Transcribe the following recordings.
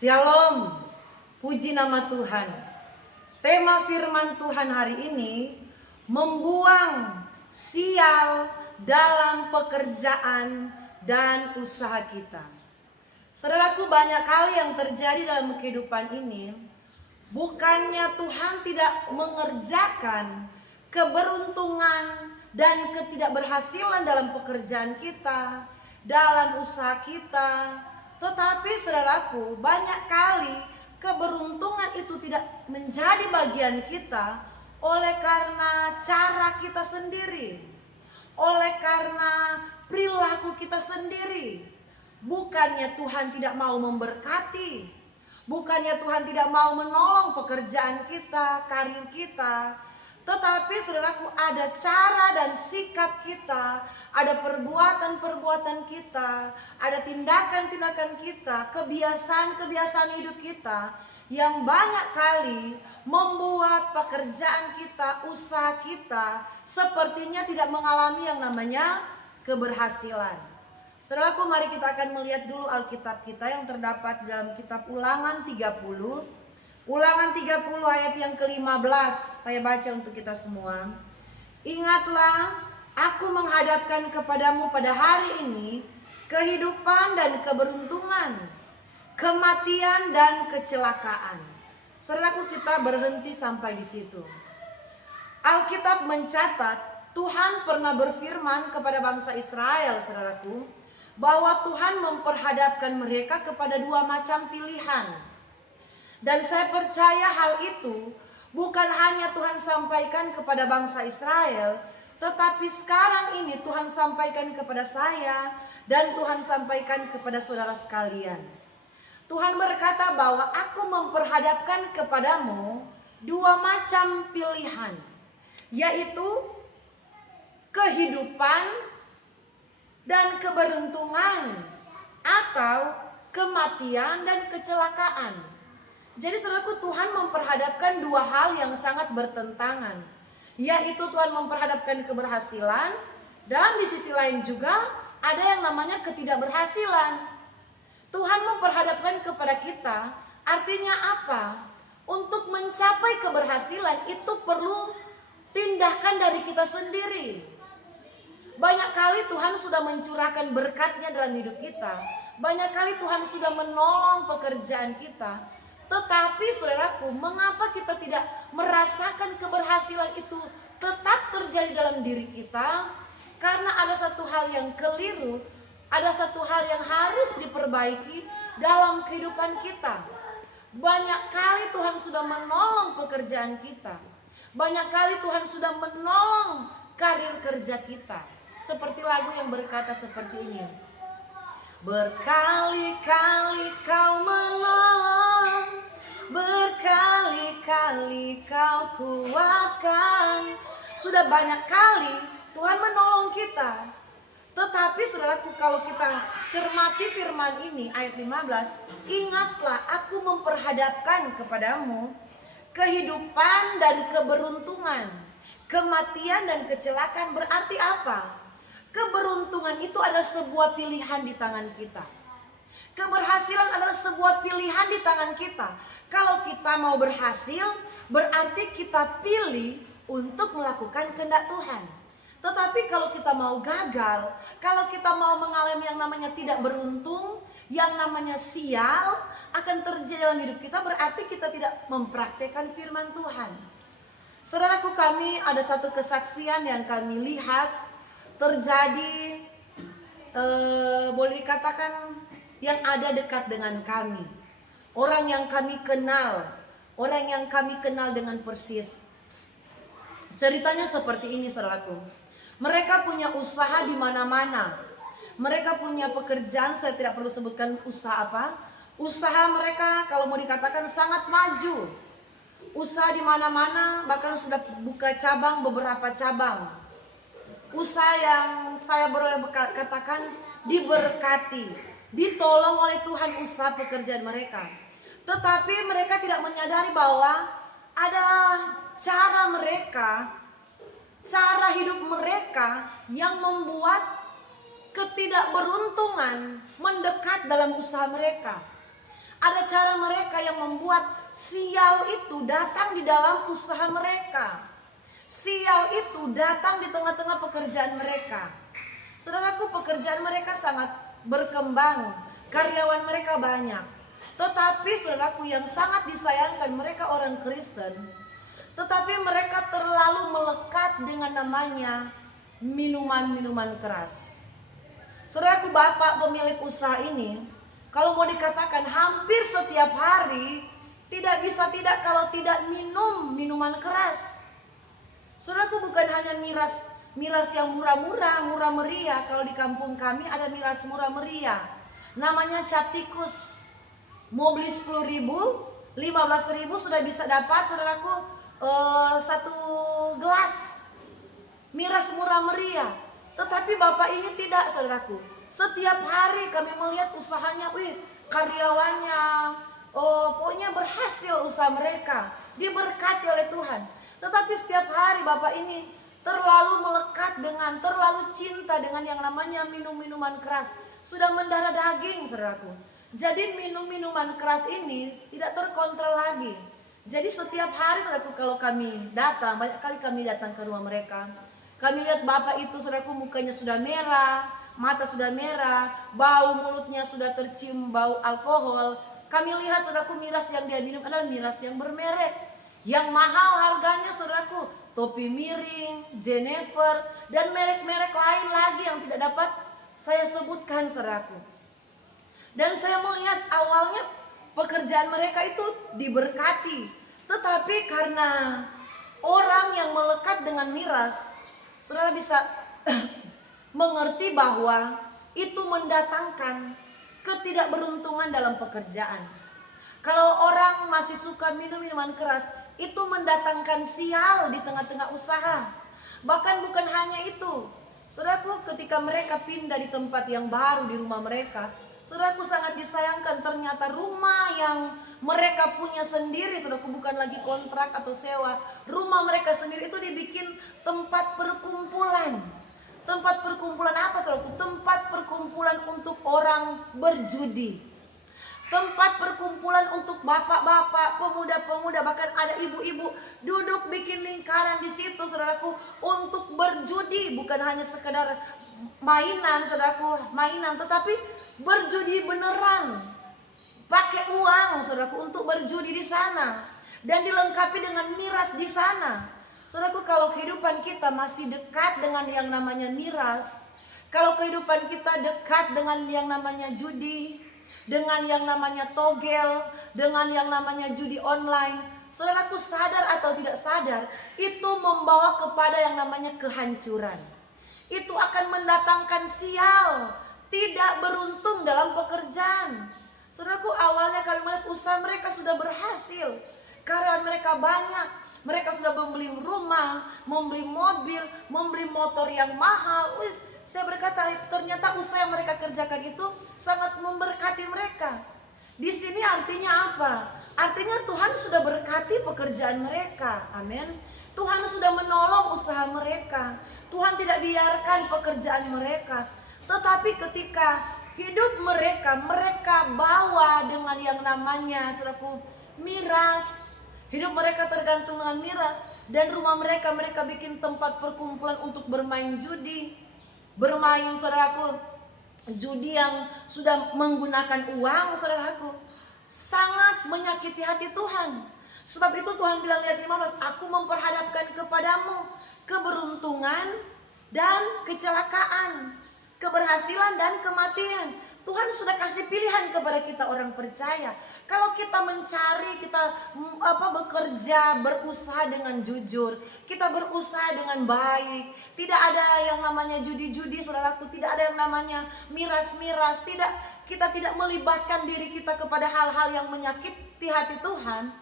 Shalom, puji nama Tuhan. Tema firman Tuhan hari ini, membuang sial dalam pekerjaan dan usaha kita. Saudaraku, banyak kali yang terjadi dalam kehidupan ini, bukannya Tuhan tidak mengerjakan keberuntungan dan ketidakberhasilan dalam pekerjaan kita, dalam usaha kita, tetapi saudaraku, banyak kali keberuntungan itu tidak menjadi bagian kita oleh karena cara kita sendiri, oleh karena perilaku kita sendiri. Bukannya Tuhan tidak mau memberkati, bukannya Tuhan tidak mau menolong pekerjaan kita, karir kita, tetapi saudaraku, ada cara dan sikap kita, ada perbuatan-perbuatan kita, ada tindakan-tindakan kita, kebiasaan-kebiasaan hidup kita yang banyak kali membuat pekerjaan kita, usaha kita sepertinya tidak mengalami yang namanya keberhasilan. Saudaraku, mari kita akan melihat dulu Alkitab kita yang terdapat dalam kitab Ulangan 30. Ulangan 30 ayat yang ke-15, saya baca untuk kita semua. Ingatlah, aku menghadapkan kepadamu pada hari ini kehidupan dan keberuntungan, kematian dan kecelakaan. Saudaraku, kita berhenti sampai di situ. Alkitab mencatat Tuhan pernah berfirman kepada bangsa Israel, saudaraku, bahwa Tuhan memperhadapkan mereka kepada dua macam pilihan. Dan saya percaya hal itu bukan hanya Tuhan sampaikan kepada bangsa Israel, tetapi sekarang ini Tuhan sampaikan kepada saya dan Tuhan sampaikan kepada saudara sekalian. Tuhan berkata bahwa aku memperhadapkan kepadamu dua macam pilihan, yaitu kehidupan dan keberuntungan atau kematian dan kecelakaan. Jadi saudaraku, Tuhan memperhadapkan dua hal yang sangat bertentangan, yaitu Tuhan memperhadapkan keberhasilan dan di sisi lain juga ada yang namanya ketidakberhasilan. Tuhan memperhadapkan kepada kita, artinya apa? Untuk mencapai keberhasilan itu perlu tindakan dari kita sendiri. Banyak kali Tuhan sudah mencurahkan berkat-Nya dalam hidup kita. Banyak kali Tuhan sudah menolong pekerjaan kita. Tetapi saudaraku, mengapa kita tidak merasakan keberhasilan itu tetap terjadi dalam diri kita? Karena ada satu hal yang keliru, ada satu hal yang harus diperbaiki dalam kehidupan kita. Banyak kali Tuhan sudah menolong pekerjaan kita. Banyak kali Tuhan sudah menolong karir kerja kita. Seperti lagu yang berkata seperti ini. Berkali-kali kau menolong, berkali-kali kau kuatkan. Sudah banyak kali Tuhan menolong kita. Tetapi saudaraku, kalau kita cermati firman ini ayat 15, ingatlah aku memperhadapkan kepadamu kehidupan dan keberuntungan, kematian dan kecelakaan. Berarti apa? Keberuntungan itu adalah sebuah pilihan di tangan kita. Keberhasilan adalah sebuah pilihan di tangan kita. Kalau kita mau berhasil, berarti kita pilih untuk melakukan kehendak Tuhan. Tetapi kalau kita mau gagal, kalau kita mau mengalami yang namanya tidak beruntung, yang namanya sial akan terjadi dalam hidup kita, berarti kita tidak mempraktekkan firman Tuhan. Saudaraku, kami ada satu kesaksian yang kami lihat terjadi, boleh dikatakan yang ada dekat dengan kami. Orang yang kami kenal, orang yang kami kenal dengan persis. Ceritanya seperti ini, saudaraku. Mereka punya usaha di mana-mana. Mereka punya pekerjaan, saya tidak perlu sebutkan usaha apa. Usaha mereka kalau mau dikatakan sangat maju. Usaha di mana-mana, bahkan sudah buka cabang, beberapa cabang. Usaha yang saya boleh katakan diberkati, ditolong oleh Tuhan usaha pekerjaan mereka. Tetapi mereka tidak menyadari bahwa ada cara mereka, cara hidup mereka yang membuat ketidakberuntungan mendekat dalam usaha mereka. Ada ada cara mereka yang membuat sial itu datang di dalam usaha mereka. Sial itu datang di tengah-tengah pekerjaan mereka. Saudaraku, pekerjaan mereka sangat berkembang, karyawan mereka banyak. Tetapi saudaraku, yang sangat disayangkan, mereka orang Kristen, tetapi mereka terlalu melekat dengan namanya minuman-minuman keras. Saudaraku, bapak pemilik usaha ini, kalau mau dikatakan hampir setiap hari, tidak bisa tidak kalau tidak minum minuman keras. Saudaraku, bukan hanya miras yang murah-murah, murah meriah. Kalau di kampung kami ada miras murah meriah, namanya cap tikus. Mau beli 10.000, 15.000 sudah bisa dapat, saudaraku, satu gelas miras murah meriah. Tetapi bapak ini tidak, saudaraku. Setiap hari kami melihat usahanya, karyawannya, pokoknya berhasil usaha mereka, diberkati oleh Tuhan. Tetapi setiap hari bapak ini terlalu melekat dengan, terlalu cinta dengan yang namanya minum-minuman keras. Sudah mendarah daging, saudaraku. Jadi minum-minuman keras ini tidak terkontrol lagi. Jadi setiap hari, saudaraku, kalau kami datang, banyak kali kami datang ke rumah mereka, kami lihat bapak itu, saudaraku, mukanya sudah merah, mata sudah merah, bau mulutnya sudah tercium bau alkohol. Kami lihat, saudaraku, miras yang dia minum adalah miras yang bermerek, yang mahal harganya, saudaraku. Topi miring, Jennifer, dan merek-merek lain lagi yang tidak dapat saya sebutkan, saudaraku. Dan saya melihat awalnya pekerjaan mereka itu diberkati. Tetapi karena orang yang melekat dengan miras, saudara bisa mengerti bahwa itu mendatangkan ketidakberuntungan dalam pekerjaan. Kalau orang masih suka minum minuman keras, itu mendatangkan sial di tengah-tengah usaha. Bahkan bukan hanya itu, saudaraku, ketika mereka pindah di tempat yang baru di rumah mereka, saudaraku, sangat disayangkan, ternyata rumah yang mereka punya sendiri, saudaraku, bukan lagi kontrak atau sewa. Rumah mereka sendiri itu dibikin tempat perkumpulan. Tempat perkumpulan apa, saudaraku? Tempat perkumpulan untuk orang berjudi. Tempat perkumpulan untuk bapak-bapak, pemuda-pemuda, bahkan ada ibu-ibu duduk bikin lingkaran di situ, saudaraku, untuk berjudi. Bukan hanya sekedar mainan, saudaraku, mainan, tetapi berjudi beneran. Pakai uang, saudaraku, untuk berjudi di sana, dan dilengkapi dengan miras di sana. Saudaraku, kalau kehidupan kita masih dekat dengan yang namanya miras, kalau kehidupan kita dekat dengan yang namanya judi, dengan yang namanya togel, dengan yang namanya judi online, saudaraku, sadar atau tidak sadar, itu membawa kepada yang namanya kehancuran. Itu akan mendatangkan sial, tidak beruntung dalam pekerjaan. Saudaraku, awalnya kami melihat usaha mereka sudah berhasil, karyawan mereka banyak, mereka sudah membeli rumah, membeli mobil, membeli motor yang mahal. Saya berkata, ternyata usaha yang mereka kerjakan itu sangat memberkati mereka. Di sini artinya apa? Artinya Tuhan sudah berkati pekerjaan mereka. Amin. Tuhan sudah menolong usaha mereka. Tuhan tidak biarkan pekerjaan mereka. Tetapi ketika hidup mereka bawa dengan yang namanya, saudaraku, miras. Hidup mereka tergantung dengan miras. Dan rumah mereka bikin tempat perkumpulan untuk bermain judi. Bermain, saudaraku, judi yang sudah menggunakan uang, saudaraku, sangat menyakiti hati Tuhan. Sebab itu Tuhan bilang, lihat 15, aku memperhadapkan kepadamu keberuntungan dan kecelakaan, keberhasilan dan kematian. Tuhan sudah kasih pilihan kepada kita orang percaya. Kalau kita mencari, kita bekerja, berusaha dengan jujur, kita berusaha dengan baik, tidak ada yang namanya judi-judi, saudaraku, tidak ada yang namanya miras-miras, kita tidak melibatkan diri kita kepada hal-hal yang menyakiti hati Tuhan.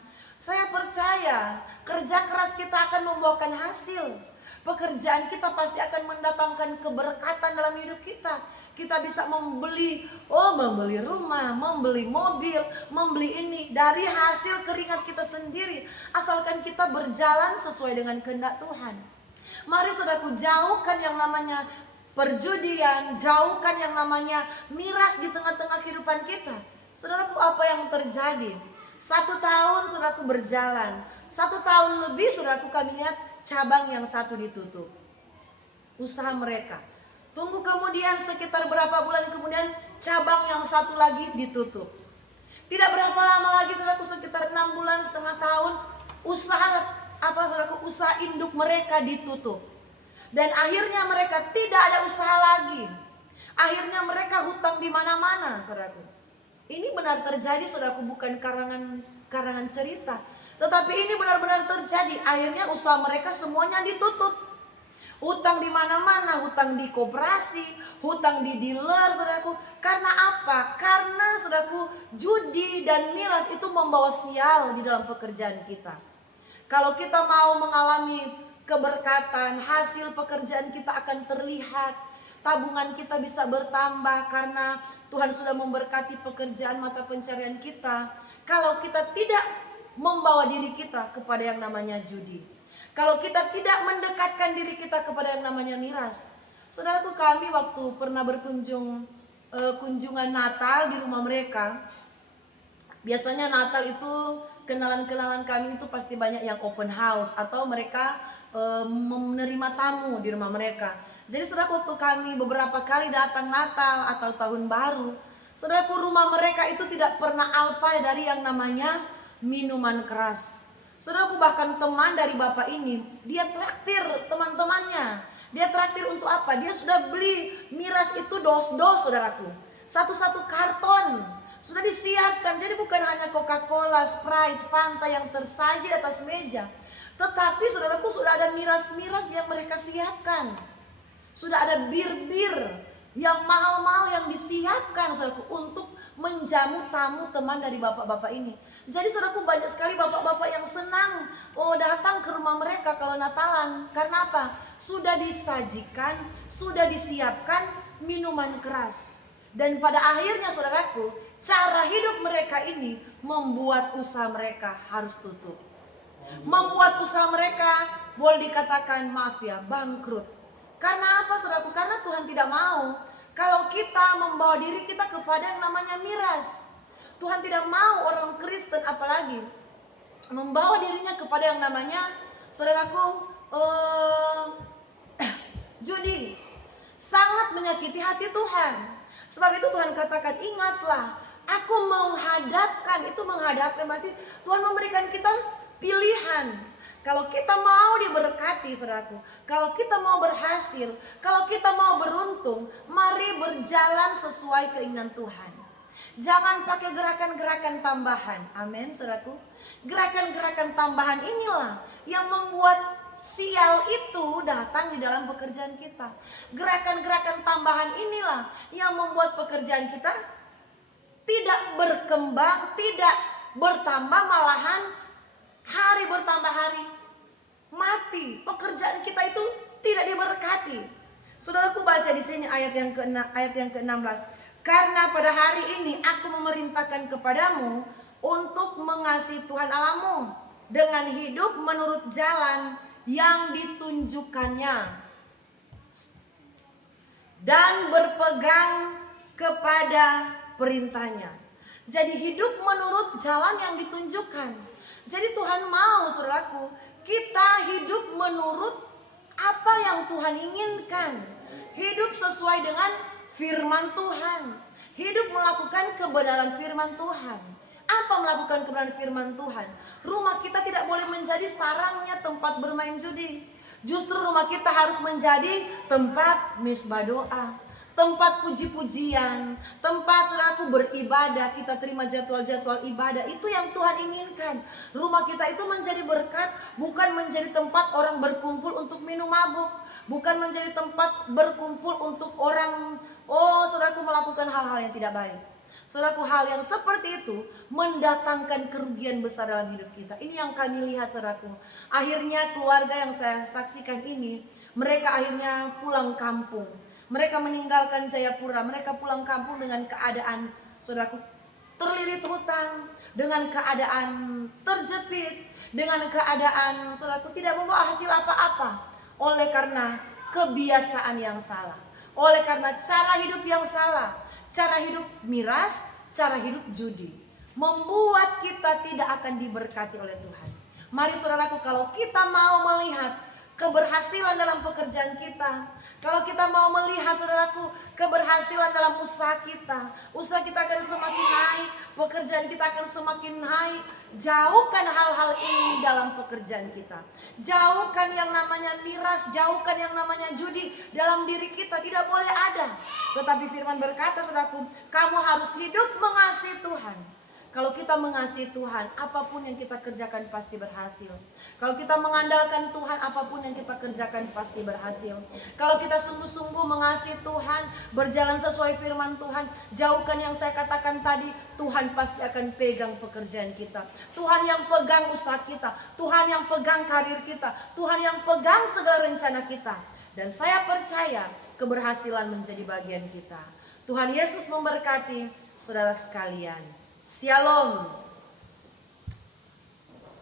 Saya percaya kerja keras kita akan membuahkan hasil. Pekerjaan kita pasti akan mendatangkan keberkatan dalam hidup kita. Kita bisa membeli rumah, membeli mobil, membeli ini dari hasil keringat kita sendiri, asalkan kita berjalan sesuai dengan kehendak Tuhan. Mari, saudaraku, jauhkan yang namanya perjudian, jauhkan yang namanya miras di tengah-tengah kehidupan kita. Saudaraku, apa yang terjadi? 1 tahun saudaraku berjalan, 1 tahun lebih saudaraku kami lihat cabang yang satu ditutup. Usaha mereka. Tunggu kemudian sekitar berapa bulan kemudian cabang yang satu lagi ditutup. Tidak berapa lama lagi saudaraku, sekitar 6 bulan, setengah tahun, usaha induk mereka ditutup. Dan akhirnya mereka tidak ada usaha lagi. Akhirnya mereka hutang di mana-mana, saudaraku. Ini benar terjadi, saudaraku, bukan karangan cerita. Tetapi ini benar-benar terjadi. Akhirnya usaha mereka semuanya ditutup. Hutang di mana-mana, hutang di koperasi, hutang di dealer, saudaraku. Karena apa? Karena, saudaraku, judi dan miras itu membawa sial di dalam pekerjaan kita. Kalau kita mau mengalami keberkatan, hasil pekerjaan kita akan terlihat. Tabungan kita bisa bertambah karena Tuhan sudah memberkati pekerjaan mata pencarian kita. Kalau kita tidak membawa diri kita kepada yang namanya judi, kalau kita tidak mendekatkan diri kita kepada yang namanya miras. Saudaraku, kami waktu pernah kunjungan Natal di rumah mereka. Biasanya Natal itu kenalan-kenalan kami itu pasti banyak yang open house atau mereka menerima tamu di rumah mereka. Jadi saudaraku, waktu kami beberapa kali datang Natal atau tahun baru, saudaraku, rumah mereka itu tidak pernah alpa dari yang namanya minuman keras. Saudaraku, bahkan teman dari bapak ini, dia traktir teman-temannya. Dia traktir untuk apa? Dia sudah beli miras itu dos-dos, saudaraku. Satu-satu karton sudah disiapkan. Jadi bukan hanya Coca-Cola, Sprite, Fanta yang tersaji di atas meja, tetapi saudaraku, sudah ada miras-miras yang mereka siapkan. Sudah ada bir-bir yang mahal-mahal yang disiapkan, saudaraku, untuk menjamu tamu teman dari bapak-bapak ini. Jadi saudaraku, banyak sekali bapak-bapak yang senang datang ke rumah mereka kalau Natalan. Karena apa? Sudah disajikan, sudah disiapkan minuman keras. Dan pada akhirnya, saudaraku, cara hidup mereka ini membuat usaha mereka harus tutup. Membuat usaha mereka boleh dikatakan, maaf ya, bangkrut. Karena apa, saudaraku? Karena Tuhan tidak mau kalau kita membawa diri kita kepada yang namanya miras. Tuhan tidak mau orang Kristen apalagi membawa dirinya kepada yang namanya, saudaraku, judi. Sangat menyakiti hati Tuhan. Sebab itu Tuhan katakan, ingatlah, aku menghadapkan. Itu menghadapkan berarti Tuhan memberikan kita pilihan. Kalau kita mau diberkati, saudaraku, kalau kita mau berhasil, kalau kita mau beruntung, mari berjalan sesuai keinginan Tuhan. Jangan pakai gerakan-gerakan tambahan. Amin, saudaraku. Gerakan-gerakan tambahan inilah yang membuat sial itu datang di dalam pekerjaan kita. Gerakan-gerakan tambahan inilah yang membuat pekerjaan kita tidak berkembang, tidak bertambah, malahan hari bertambah hari mati. Pekerjaan kita itu tidak diberkati. Saudaraku, baca di sini ayat yang ke-16. Karena pada hari ini aku memerintahkan kepadamu untuk mengasihi Tuhan Allahmu dengan hidup menurut jalan yang ditunjukkannya dan berpegang kepada perintahnya. Jadi hidup menurut jalan yang ditunjukkan. Jadi Tuhan mau, saudaraku, kita hidup menurut apa yang Tuhan inginkan. Hidup sesuai dengan firman Tuhan. Hidup melakukan kebenaran firman Tuhan. Apa melakukan kebenaran firman Tuhan? Rumah kita tidak boleh menjadi sarangnya tempat bermain judi. Justru rumah kita harus menjadi tempat misbah doa, tempat puji-pujian, tempat, saudaraku, beribadah. Kita terima jadwal-jadwal ibadah. Itu yang Tuhan inginkan. Rumah kita itu menjadi berkat, bukan menjadi tempat orang berkumpul untuk minum mabuk, bukan menjadi tempat berkumpul untuk orang, saudaraku, melakukan hal-hal yang tidak baik. Saudaraku, hal yang seperti itu mendatangkan kerugian besar dalam hidup kita. Ini yang kami lihat, saudaraku. Akhirnya keluarga yang saya saksikan ini, mereka akhirnya pulang kampung. Mereka meninggalkan Jayapura, mereka pulang kampung dengan keadaan, saudaraku, terlilit hutang, dengan keadaan terjepit, dengan keadaan, saudaraku, tidak membawa hasil apa-apa. Oleh karena kebiasaan yang salah, oleh karena cara hidup yang salah, cara hidup miras, cara hidup judi, membuat kita tidak akan diberkati oleh Tuhan. Mari saudaraku, kalau kita mau melihat keberhasilan dalam pekerjaan kita, kalau kita mau melihat saudaraku keberhasilan dalam usaha kita akan semakin naik, pekerjaan kita akan semakin naik. Jauhkan hal-hal ini dalam pekerjaan kita. Jauhkan yang namanya miras, jauhkan yang namanya judi dalam diri kita, tidak boleh ada. Tetapi firman berkata saudaraku, kamu harus hidup mengasihi Tuhan. Kalau kita mengasihi Tuhan, apapun yang kita kerjakan pasti berhasil. Kalau kita mengandalkan Tuhan, apapun yang kita kerjakan pasti berhasil. Kalau kita sungguh-sungguh mengasihi Tuhan, berjalan sesuai firman Tuhan, jauhkan yang saya katakan tadi, Tuhan pasti akan pegang pekerjaan kita. Tuhan yang pegang usaha kita, Tuhan yang pegang karir kita, Tuhan yang pegang segala rencana kita. Dan saya percaya keberhasilan menjadi bagian kita. Tuhan Yesus memberkati saudara sekalian. Shalom.